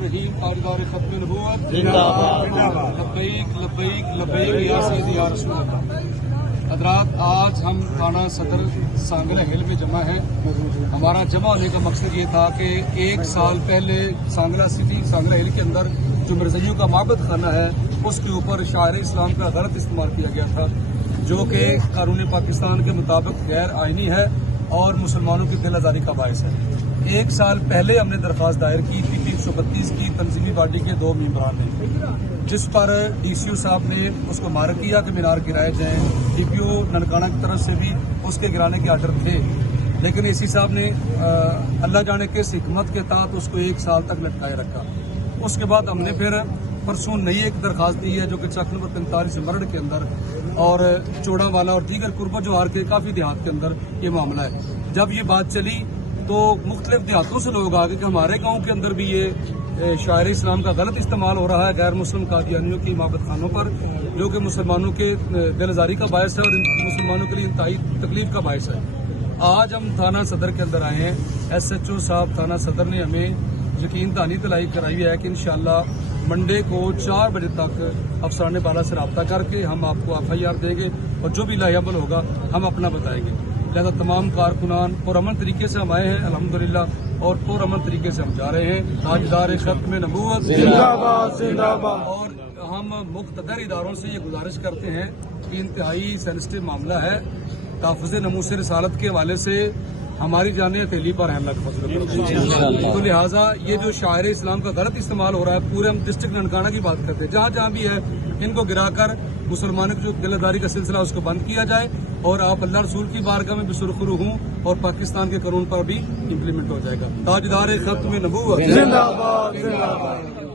الرحیم تاجدار ختم نبوت لبیک لبیک لبیک یا سیدی یا رسول اللہ۔ حضرات، آج ہم تھانہ صدر سانگلہ ہل میں جمع ہیں۔ ہمارا جمع ہونے کا مقصد یہ تھا کہ ایک سال پہلے سانگلہ سٹی سانگلہ ہل کے اندر جو مرزائیوں کا معبد خانہ ہے اس کے اوپر شاعر اسلام کا غلط استعمال کیا گیا تھا، جو کہ قانون پاکستان کے مطابق غیر آئینی ہے اور مسلمانوں کی دل آزاری کا باعث ہے۔ ایک سال پہلے ہم نے درخواست دائر کی تھی 332 کی تنظیمی باڈی کے 2 ممبران نے، جس پر ڈی سی او صاحب نے اس کو مارک کیا کہ مینار گرائے جائیں۔ ڈی پی او ننکانہ کی طرف سے بھی اس کے گرانے کے آرڈر تھے، لیکن اے سی صاحب نے اللہ جانے کس حکمت کے تحت اس کو 1 سال تک لٹکائے رکھا۔ اس کے بعد ہم نے پھر پرسوں نئی ایک درخواست دی ہے جو کہ چک نمبر 43 مرڑ کے اندر اور چوڑا والا اور دیگر قربہ جوہار کے کافی دیہات کے اندر یہ معاملہ ہے۔ جب یہ بات چلی تو مختلف دیہاتوں سے لوگ آ گئے کہ ہمارے گاؤں کے اندر بھی یہ شاعر اسلام کا غلط استعمال ہو رہا ہے غیر مسلم قادیانیوں کی معبد خانوں پر، جو کہ مسلمانوں کے دل آزاری کا باعث ہے اور مسلمانوں کے لیے انتہائی تکلیف کا باعث ہے۔ آج ہم تھانہ صدر کے اندر آئے ہیں۔ ایس ایچ او صاحب تھانہ صدر نے ہمیں یقین دہانی دلائی کرائی ہے کہ انشاءاللہ منڈے کو 4 بجے تک افسران بالا سے رابطہ کر کے ہم آپ کو ایف آئی آر دیں گے اور جو بھی لاہی عمل ہوگا ہم اپنا بتائیں گے۔ لہذا تمام کارکنان پرامن طریقے سے ہم آئے ہیں الحمدللہ، اور پرامن طریقے سے ہم جا رہے ہیں۔ تاجدار ختم نبوت زندہ باد زندہ باد۔ اور ہم مقتدر اداروں سے یہ گزارش کرتے ہیں کہ انتہائی سینسٹیو معاملہ ہے، تحفظ ناموس رسالت کے حوالے سے ہماری جان ہتھیلی پر اہم فضل کرو، تو لہٰذا یہ جو شاعر اسلام کا غلط استعمال ہو رہا ہے، پورے ہم ڈسٹرکٹ ننکانہ کی بات کرتے ہیں، جہاں جہاں بھی ہے ان کو گرا کر مسلمانوں کی جو دل آزاری کا سلسلہ اس کو بند کیا جائے اور آپ اللہ رسول کی بارگاہ میں بھی سرخرو ہوں اور پاکستان کے قانون پر بھی امپلیمنٹ ہو جائے گا۔ تاجدار ختم نبوت زندہ باد زندہ باد۔